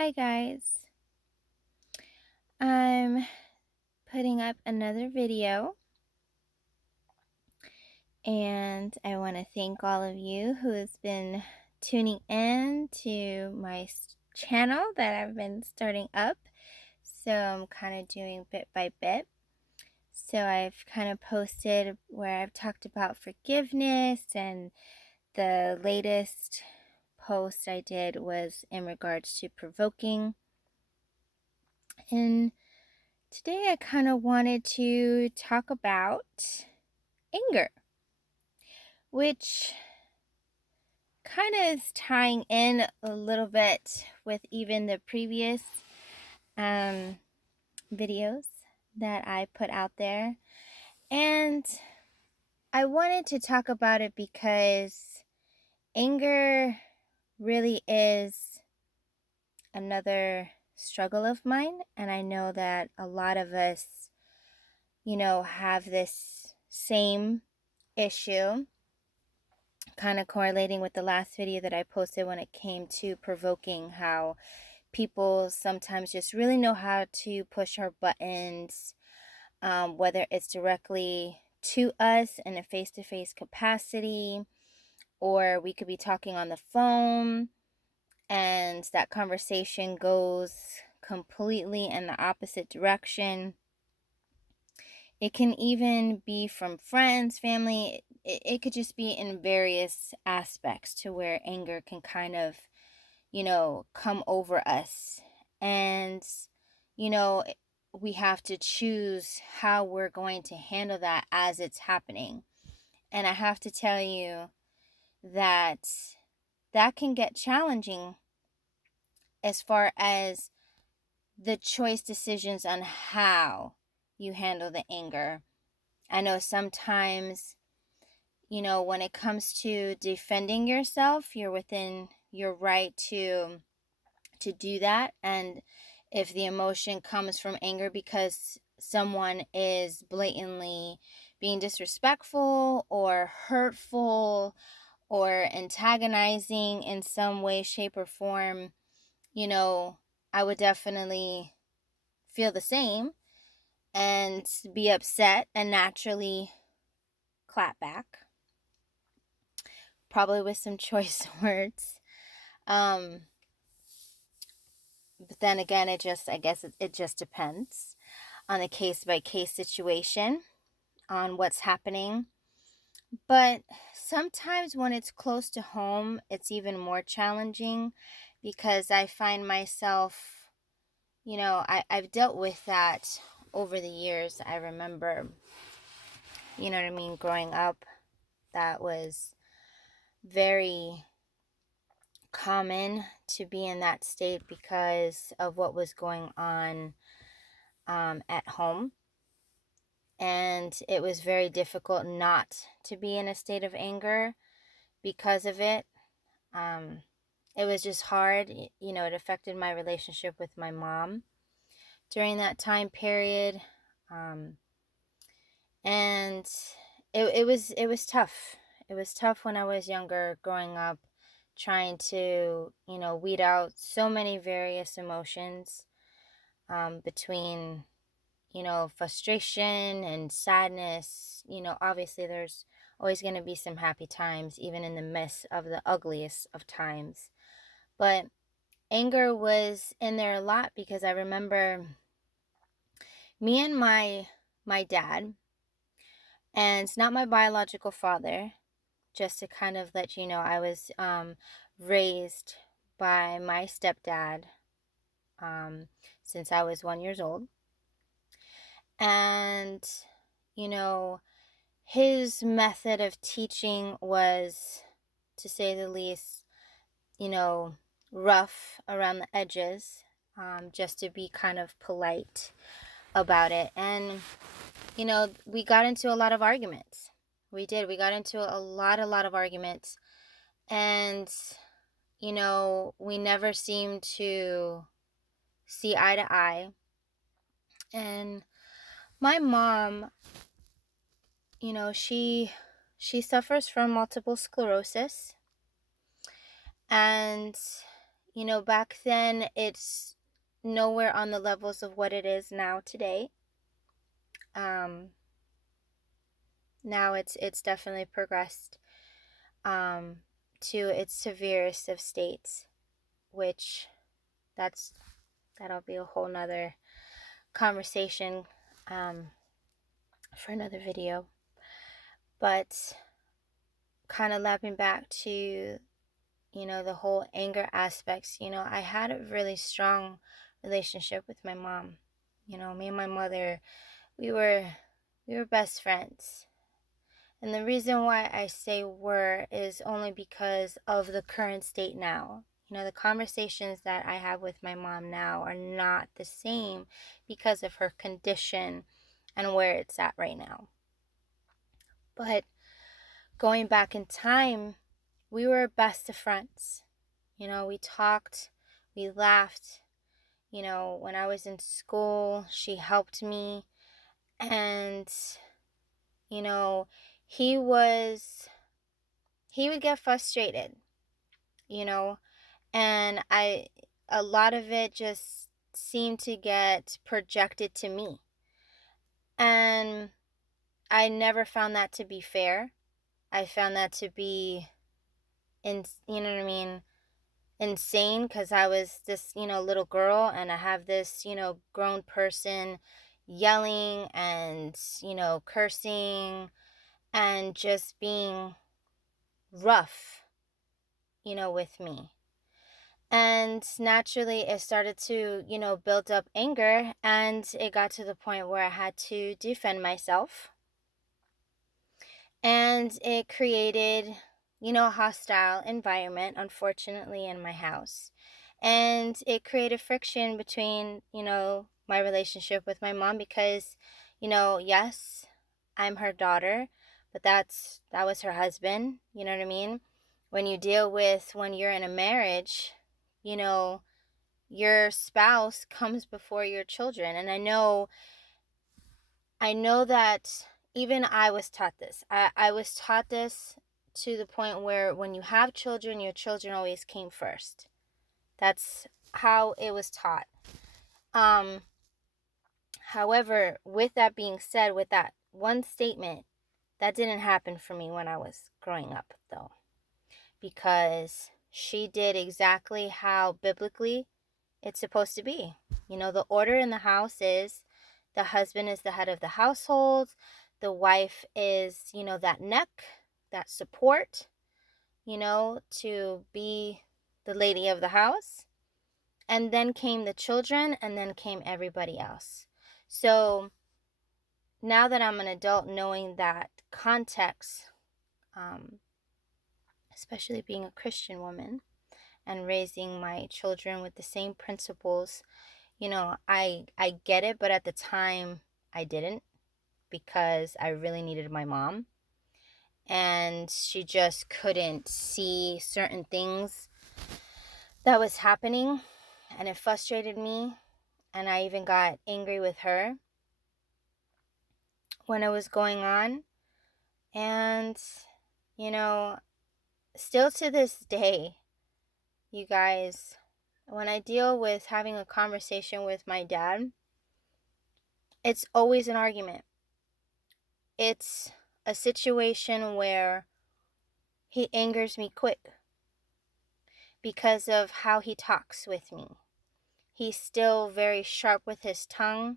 Hi guys. I'm putting up another video and I want to thank all of you who has been tuning in to my channel that I've been starting up. So I'm kind of doing bit by bit. So I've kind of posted where I've talked about forgiveness, and the latest post I did was in regards to provoking. And today I kind of wanted to talk about anger, which kind of is tying in a little bit with even the previous videos that I put out there. And I wanted to talk about it because anger really is another struggle of mine. And I know that a lot of us, have this same issue, kind of correlating with the last video that I posted when it came to provoking, how people sometimes just really know how to push our buttons, whether it's directly to us in a face-to-face capacity, or we could be talking on the phone and that conversation goes completely in the opposite direction. It can even be from friends, family. It could just be in various aspects to where anger can kind of, come over us. And, you know, we have to choose how we're going to handle that as it's happening. And I have to tell you that that can get challenging as far as the choice decisions on how you handle the anger. I know sometimes, when it comes to defending yourself, you're within your right to do that. And if the emotion comes from anger because someone is blatantly being disrespectful or hurtful or antagonizing in some way, shape, or form, I would definitely feel the same and be upset and naturally clap back, probably with some choice words. But then again, I guess it just depends on a case by case situation, on what's happening. But sometimes when it's close to home, it's even more challenging because I find myself, I've dealt with that over the years. I remember, growing up, that was very common to be in that state because of what was going on at home. And it was very difficult not to be in a state of anger because of it. It was just hard. It affected my relationship with my mom during that time period. And it was tough. It was tough when I was younger, growing up, trying to, weed out so many various emotions, between, frustration and sadness. Obviously there's always going to be some happy times, even in the midst of the ugliest of times. But anger was in there a lot because I remember me and my dad, and it's not my biological father, just to kind of let you know, I was raised by my stepdad since I was 1 year old. And, his method of teaching was, to say the least, rough around the edges, just to be kind of polite about it. And, we got into a lot of arguments. We did. We got into a lot of arguments. And, we never seemed to see eye to eye. And my mom, she suffers from multiple sclerosis. And, back then it's nowhere on the levels of what it is now today. Now it's definitely progressed to its severest of states, which that'll be a whole nother conversation for another video. But kind of lapping back to the whole anger aspects, I had a really strong relationship with my mom. Me and my mother, we were best friends. And the reason why I say were is only because of the current state now. The conversations that I have with my mom now are not the same because of her condition and where it's at right now. But going back in time, we were best of friends. We talked, we laughed. When I was in school, she helped me. And, he would get frustrated, and a lot of it just seemed to get projected to me. And I never found that to be fair. I found that to be, insane, because I was this, little girl, and I have this, grown person yelling and, cursing and just being rough, with me. And naturally, it started to, build up anger, and it got to the point where I had to defend myself. And it created, a hostile environment, unfortunately, in my house. And it created friction between, my relationship with my mom, because, yes, I'm her daughter, but that was her husband. You know what I mean? When you're in a marriage, your spouse comes before your children. And I know that even I was taught this. I was taught this to the point where when you have children, your children always came first. That's how it was taught. However, with that being said, with that one statement, that didn't happen for me when I was growing up, though, because she did exactly how biblically it's supposed to be. The order in the house is the husband is the head of the household. The wife is, that neck, that support, to be the lady of the house. And then came the children, and then came everybody else. So now that I'm an adult, knowing that context, especially being a Christian woman and raising my children with the same principles, I get it, but at the time I didn't, because I really needed my mom, and she just couldn't see certain things that was happening, and it frustrated me, and I even got angry with her when it was going on. And still to this day, you guys, when I deal with having a conversation with my dad, it's always an argument. It's a situation where he angers me quick because of how he talks with me. He's still very sharp with his tongue,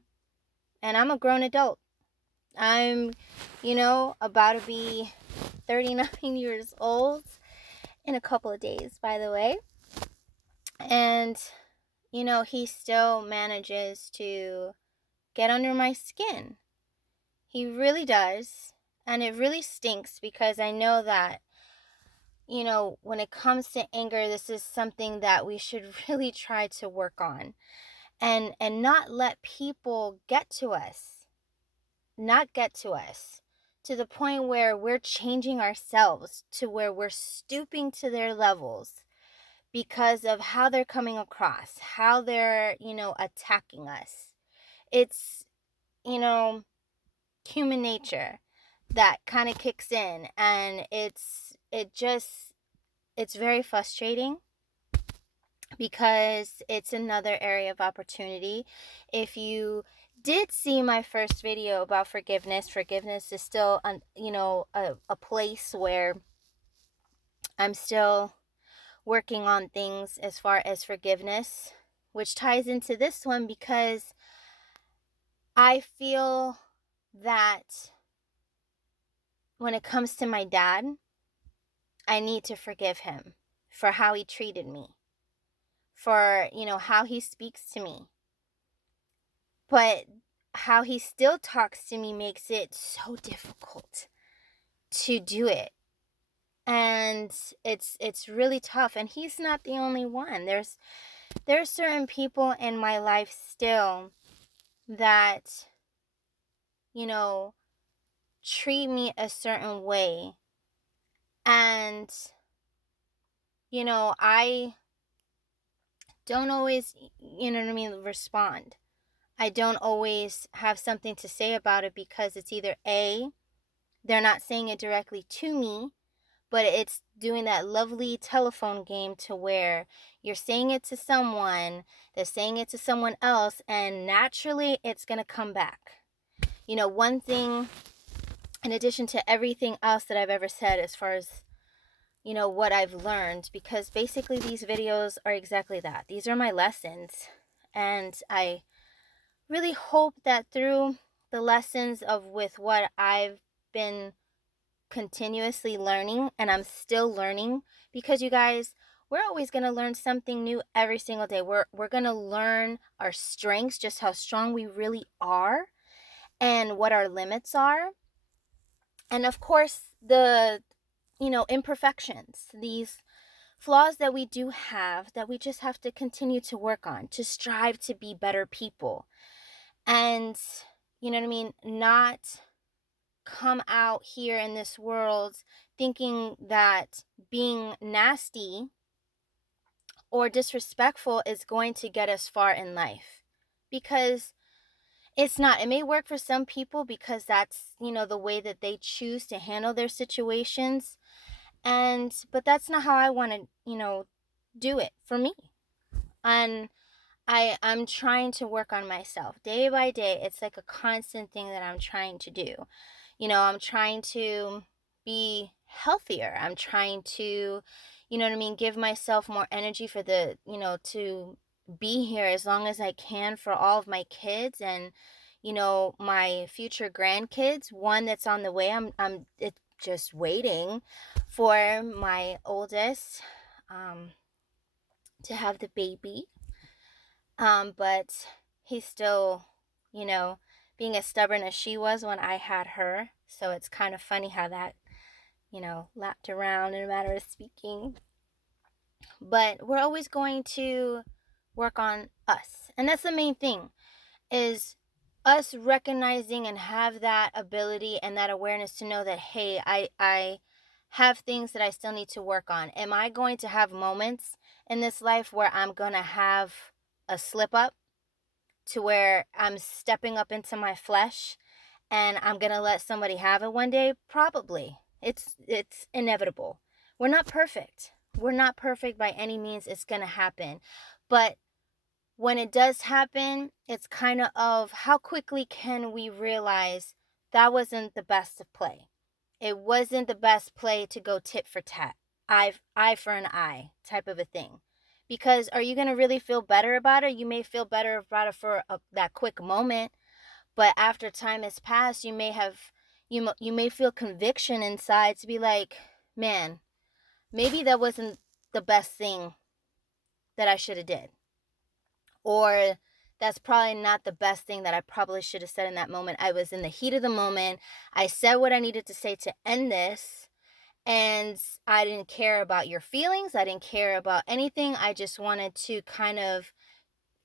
and I'm a grown adult. I'm, about to be 39 years old in a couple of days, by the way. And, he still manages to get under my skin. He really does. And it really stinks, because I know that, when it comes to anger, this is something that we should really try to work on, and not let people get to us to the point where we're changing ourselves, to where we're stooping to their levels because of how they're coming across, how they're, attacking us. It's, human nature that kind of kicks in, and it's very frustrating, because it's another area of opportunity. If you did see my first video about forgiveness, forgiveness is still a place where I'm still working on things as far as forgiveness, which ties into this one because I feel that when it comes to my dad, I need to forgive him for how he treated me, for, how he speaks to me. But how he still talks to me makes it so difficult to do it. And it's really tough, and he's not the only one. There's certain people in my life still that, you know, treat me a certain way. And, I don't always, respond. I don't always have something to say about it because it's either A, they're not saying it directly to me, but it's doing that lovely telephone game to where you're saying it to someone, they're saying it to someone else, and naturally it's going to come back. One thing, in addition to everything else that I've ever said as far as, what I've learned, because basically these videos are exactly that. These are my lessons. And I really hope that through the lessons of with what I've been continuously learning, and I'm still learning, because you guys, we're always going to learn something new every single day. We're going to learn our strengths, just how strong we really are, and what our limits are. And of course, the imperfections, these flaws that we do have, that we just have to continue to work on, to strive to be better people. And not come out here in this world thinking that being nasty or disrespectful is going to get us far in life, because it's not. It may work for some people because that's, the way that they choose to handle their situations, but that's not how I want to, do it for me. And I'm trying to work on myself day by day. It's like a constant thing that I'm trying to do. I'm trying to be healthier. I'm trying to, give myself more energy for to be here as long as I can for all of my kids and, my future grandkids. One that's on the way. It's just waiting for my oldest to have the baby. But he's still, being as stubborn as she was when I had her. So it's kind of funny how that, lapped around in a matter of speaking. But we're always going to work on us. And that's the main thing, is us recognizing and have that ability and that awareness to know that, hey, I have things that I still need to work on. Am I going to have moments in this life where I'm going to have a slip up, to where I'm stepping up into my flesh and I'm going to let somebody have it one day? Probably. It's inevitable. We're not perfect. We're not perfect by any means. It's going to happen. But when it does happen, it's kind of how quickly can we realize that wasn't the best of play. It wasn't the best play to go tit for tat, eye for an eye type of a thing. Because are you going to really feel better about it? You may feel better about it for that quick moment, but after time has passed, you may feel conviction inside to be like, man, maybe that wasn't the best thing that I should have did. Or that's probably not the best thing that I probably should have said in that moment. I was in the heat of the moment. I said what I needed to say to end this. And I didn't care about your feelings. I didn't care about anything. I just wanted to kind of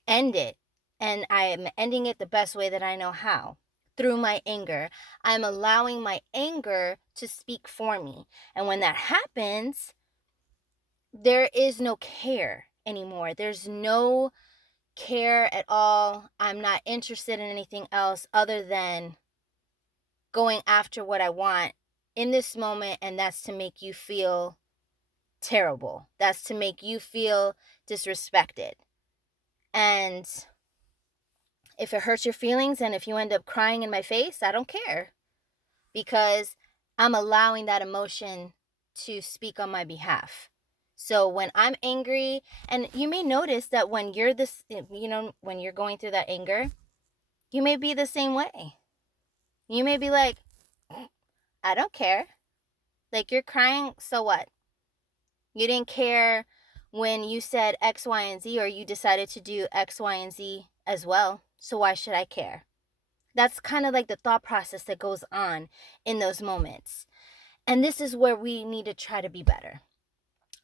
end it. And I am ending it the best way that I know how, through my anger. I'm allowing my anger to speak for me. And when that happens, there is no care anymore. There's no care at all. I'm not interested in anything else other than going after what I want in this moment, and that's to make you feel terrible. That's to make you feel disrespected. And if it hurts your feelings and if you end up crying in my face, I don't care, because I'm allowing that emotion to speak on my behalf. So when I'm angry, and you may notice that when you're this, when you're going through that anger, you may be the same way. You may be like, I don't care. Like, you're crying, so what? You didn't care when you said X, Y, and Z, or you decided to do X, Y, and Z as well. So why should I care? That's kind of like the thought process that goes on in those moments. And this is where we need to try to be better.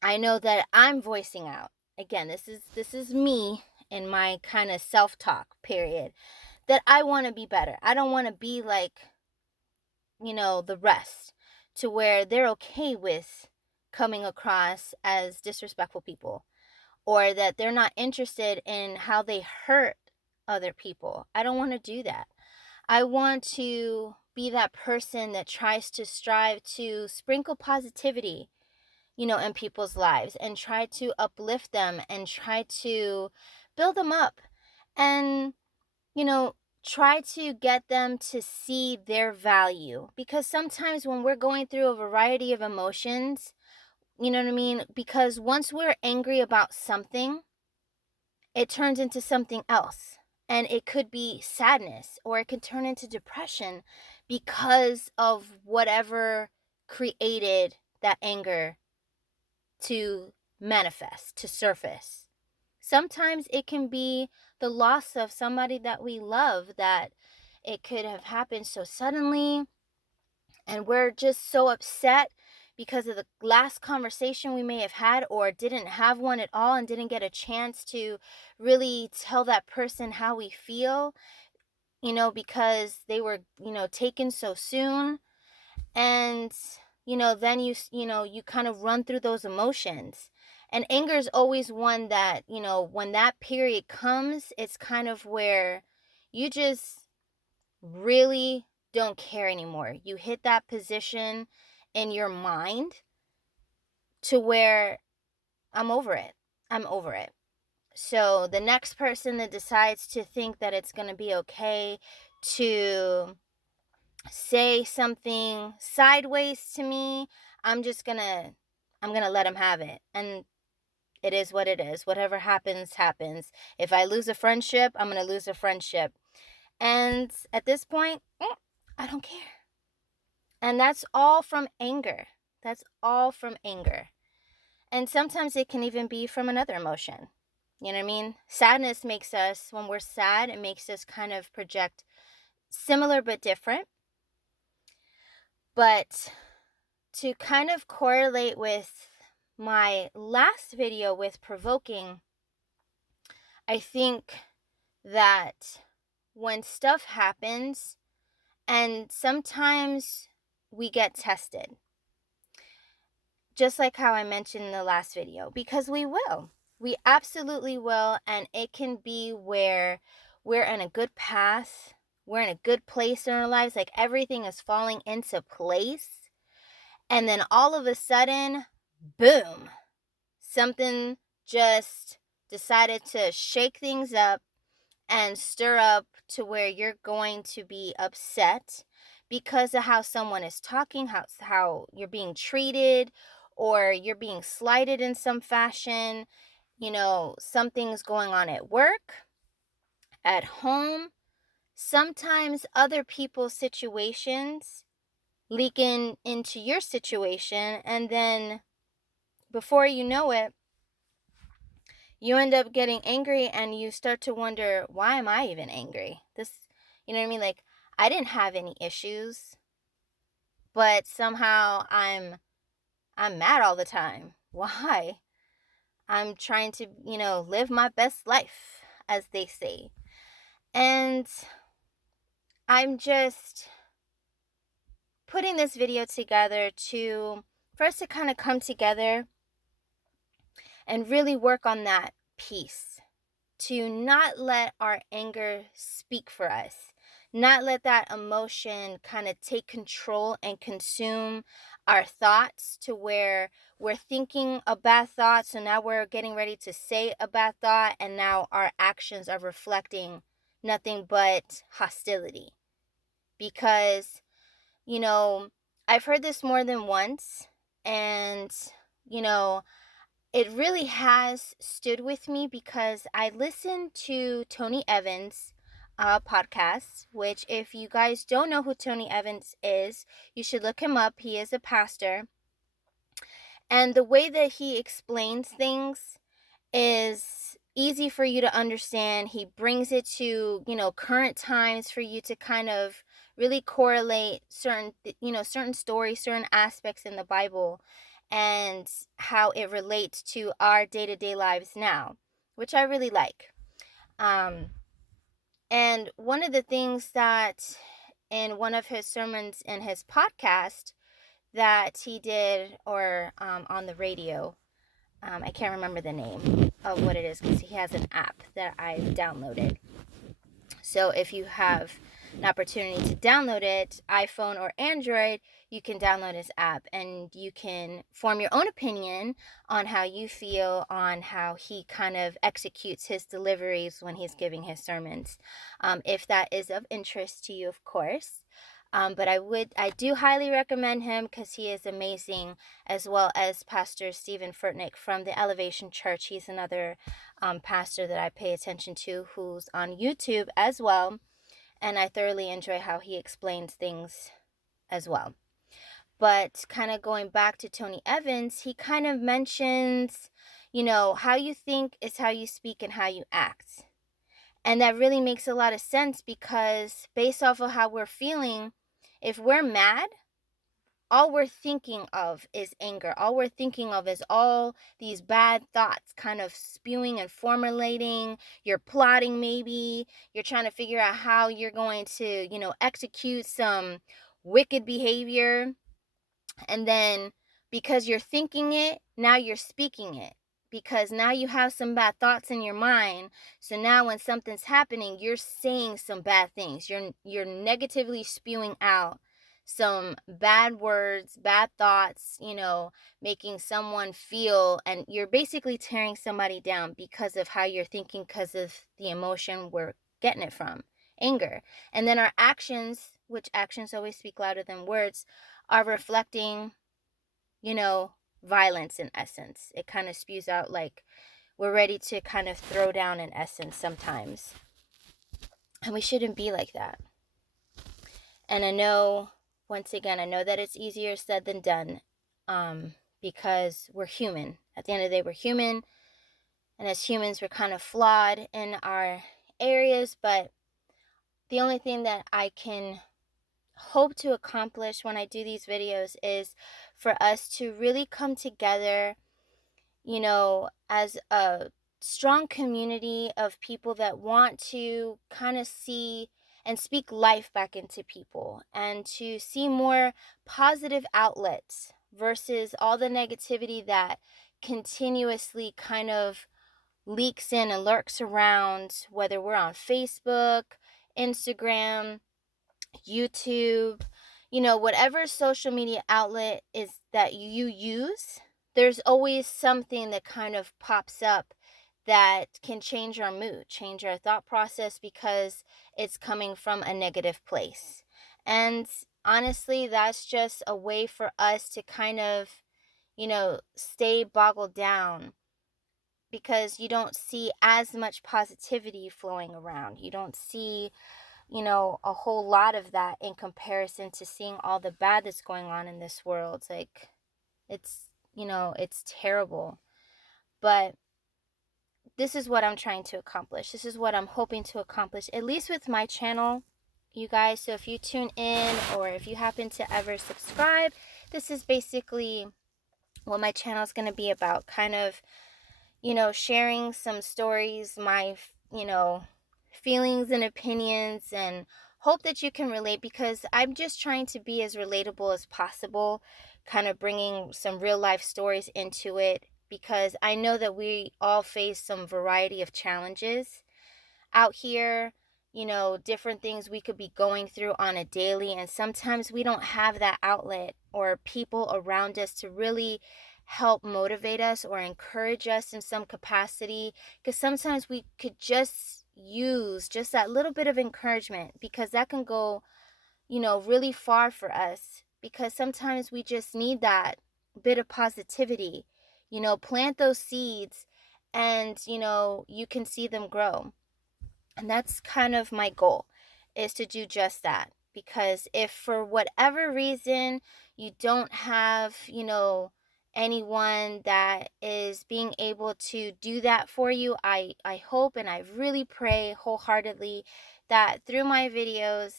I know that I'm voicing out. Again, this is me in my kind of self-talk period, that I want to be better. I don't want to be like, the rest, to where they're okay with coming across as disrespectful people, or that they're not interested in how they hurt other people. I don't want to do that. I want to be that person that tries to strive to sprinkle positivity, in people's lives, and try to uplift them and try to build them up, and, try to get them to see their value. Because sometimes when we're going through a variety of emotions, you know what I mean? Because once we're angry about something, it turns into something else. And it could be sadness, or it could turn into depression because of whatever created that anger to manifest, to surface. Sometimes it can be the loss of somebody that we love, that it could have happened so suddenly, and we're just so upset because of the last conversation we may have had, or didn't have one at all, and didn't get a chance to really tell that person how we feel, because they were, taken so soon. And, then you kind of run through those emotions. And anger is always one that, when that period comes, it's kind of where you just really don't care anymore. You hit that position in your mind to where I'm over it. I'm over it. So the next person that decides to think that it's going to be okay to say something sideways to me, I'm going to let them have it. And it is what it is. Whatever happens, happens. If I lose a friendship, I'm going to lose a friendship. And at this point, I don't care. And that's all from anger. That's all from anger. And sometimes it can even be from another emotion. You know what I mean? Sadness makes us, when we're sad, it makes us kind of project similar but different. But to kind of correlate with my last video with provoking, I think that when stuff happens, and sometimes we get tested, just like how I mentioned in the last video, because we will. We absolutely will. And it can be where we're in a good path, we're in a good place in our lives, like everything is falling into place. And then all of a sudden, boom, something just decided to shake things up and stir up to where you're going to be upset because of how someone is talking, how you're being treated, or you're being slighted in some fashion. Something's going on at work, at home. Sometimes other people's situations leaking into your situation, and then before you know it, you end up getting angry, and you start to wonder, why am I even angry? You know what I mean? Like, I didn't have any issues, but somehow I'm mad all the time. Why? I'm trying to, live my best life, as they say. And I'm just putting this video together for us to kind of come together and really work on that peace, to not let our anger speak for us, not let that emotion kind of take control and consume our thoughts to where we're thinking a bad thought, so now we're getting ready to say a bad thought, and now our actions are reflecting nothing but hostility. Because, you know, I've heard this more than once, and, you know, it really has stood with me because I listened to Tony Evans' podcast, which, if you guys don't know who Tony Evans is, you should look him up. He is a pastor. And the way that he explains things is easy for you to understand. He brings it to, current times for you to kind of really correlate certain stories, certain aspects in the Bible, and how it relates to our day-to-day lives now, which I really like. And one of the things that in one of his sermons in his podcast that he did, or on the radio, I can't remember the name of what it is because he has an app that I've downloaded. So if you have an opportunity to download it, iPhone or Android, you can download his app and you can form your own opinion on how you feel on how he kind of executes his deliveries when he's giving his sermons. If that is of interest to you, of course. But I do highly recommend him because he is amazing, as well as Pastor Stephen Furtick from the Elevation Church. He's another pastor that I pay attention to who's on YouTube as well. And I thoroughly enjoy how he explains things as well. But kind of going back to Tony Evans, he kind of mentions, how you think is how you speak and how you act. And that really makes a lot of sense because based off of how we're feeling, if we're mad, all we're thinking of is anger. All we're thinking of is all these bad thoughts kind of spewing and formulating. You're plotting maybe. You're trying to figure out how you're going to, execute some wicked behavior. And then because you're thinking it, now you're speaking it. Because now you have some bad thoughts in your mind. So now when something's happening, you're saying some bad things. You're negatively spewing out some bad words, bad thoughts, making someone feel, and you're basically tearing somebody down because of how you're thinking, because of the emotion we're getting it from, anger. And then our actions, which actions always speak louder than words, are reflecting, violence in essence. It kind of spews out like we're ready to kind of throw down in essence sometimes. And we shouldn't be like that. And I know that it's easier said than done, because we're human. At the end of the day, we're human. And as humans, we're kind of flawed in our areas. But the only thing that I can hope to accomplish when I do these videos is for us to really come together, as a strong community of people that want to kind of see and speak life back into people, and to see more positive outlets versus all the negativity that continuously kind of leaks in and lurks around, whether we're on Facebook, Instagram, YouTube, whatever social media outlet is that you use, there's always something that kind of pops up that can change our mood, change our thought process, because it's coming from a negative place. And honestly, that's just a way for us to kind of, stay boggled down, because you don't see as much positivity flowing around. You don't see a whole lot of that in comparison to seeing all the bad that's going on in this world. Like, it's terrible. But this is what I'm trying to accomplish. This is what I'm hoping to accomplish, at least with my channel, you guys. So if you tune in, or if you happen to ever subscribe, this is basically what my channel is going to be about. Kind of, sharing some stories, my, feelings and opinions, and hope that you can relate, because I'm just trying to be as relatable as possible, kind of bringing some real life stories into it, because I know that we all face some variety of challenges out here, different things we could be going through on a daily, and sometimes we don't have that outlet or people around us to really help motivate us or encourage us in some capacity, because sometimes we could just use just that little bit of encouragement, because that can go, really far for us, because sometimes we just need that bit of positivity. Plant those seeds, and you can see them grow. And that's kind of my goal, is to do just that. Because if for whatever reason you don't have, anyone that is being able to do that for you, I hope and I really pray wholeheartedly that through my videos,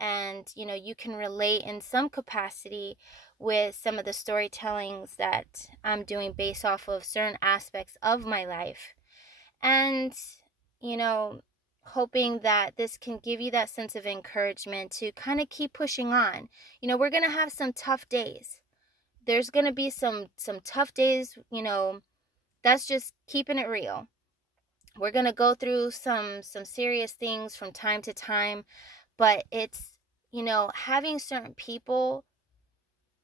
and you can relate in some capacity with some of the storytellings that I'm doing based off of certain aspects of my life. And, you know, hoping that this can give you that sense of encouragement to kind of keep pushing on. We're going to have some tough days. There's going to be some tough days, that's just keeping it real. We're going to go through some serious things from time to time, but it's, having certain people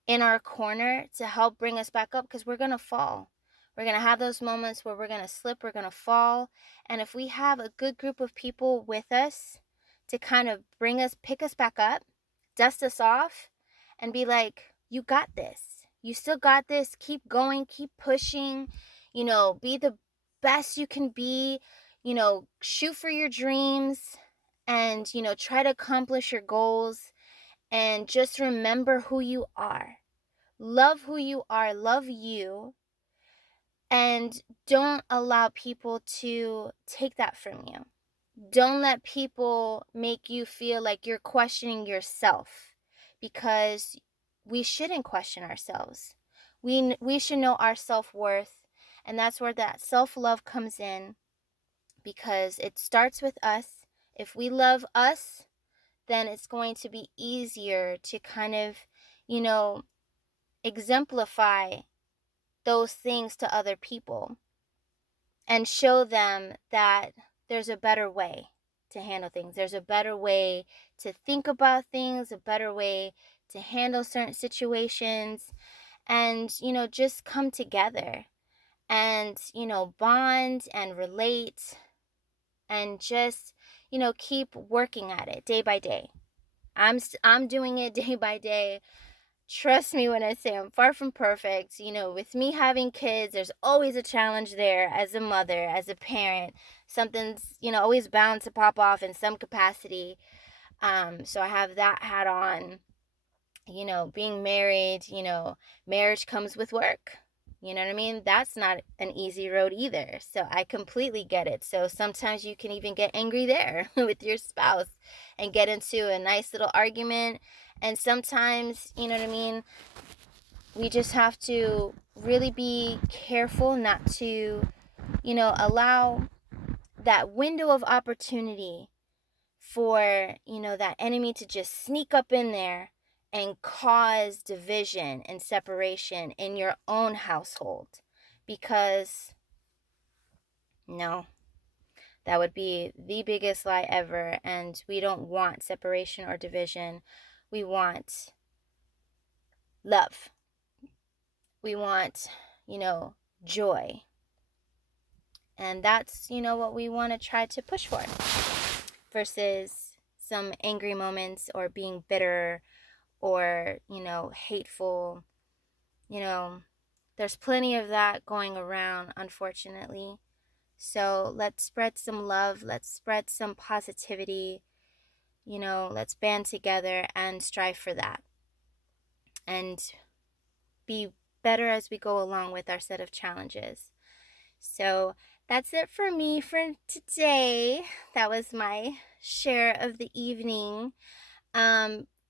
in our corner to help bring us back up, because we're going to fall. We're going to have those moments where we're going to slip, we're going to fall. And if we have a good group of people with us to kind of pick us back up, dust us off, and be like, you got this. You still got this. Keep going, keep pushing, be the best you can be, shoot for your dreams, and, try to accomplish your goals. And just remember who you are. Love who you are. Love you. And don't allow people to take that from you. Don't let people make you feel like you're questioning yourself, because we shouldn't question ourselves. We should know our self-worth, and that's where that self-love comes in, because it starts with us. If we love us, then it's going to be easier to kind of, exemplify those things to other people and show them that there's a better way to handle things. There's a better way to think about things, a better way to handle certain situations, and, just come together and, bond and relate, and just, keep working at it day by day. I'm doing it day by day. Trust me when I say I'm far from perfect. With me having kids, there's always a challenge there as a mother, as a parent. Something's, always bound to pop off in some capacity. So I have that hat on. Being married, marriage comes with work. You know what I mean? That's not an easy road either. So I completely get it. So sometimes you can even get angry there with your spouse and get into a nice little argument. And sometimes, you know what I mean, we just have to really be careful not to, allow that window of opportunity for, that enemy to just sneak up in there and cause division and separation in your own household. Because, no, that would be the biggest lie ever. And we don't want separation or division. We want love. We want, joy. And that's, what we want to try to push for, versus some angry moments or being bitter or, hateful. There's plenty of that going around, unfortunately. So let's spread some love. Let's spread some positivity. Let's band together and strive for that. And be better as we go along with our set of challenges. So that's it for me for today. That was my share of the evening.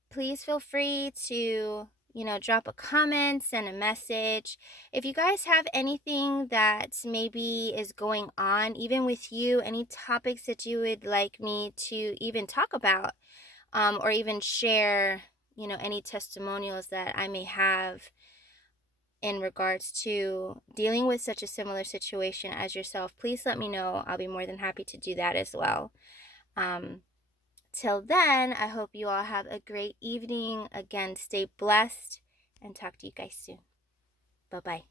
Please feel free to, drop a comment, send a message. If you guys have anything that maybe is going on, even with you, any topics that you would like me to even talk about, or even share, any testimonials that I may have in regards to dealing with such a similar situation as yourself, please let me know. I'll be more than happy to do that as well. Till then, I hope you all have a great evening. Again, stay blessed, and talk to you guys soon. Bye-bye.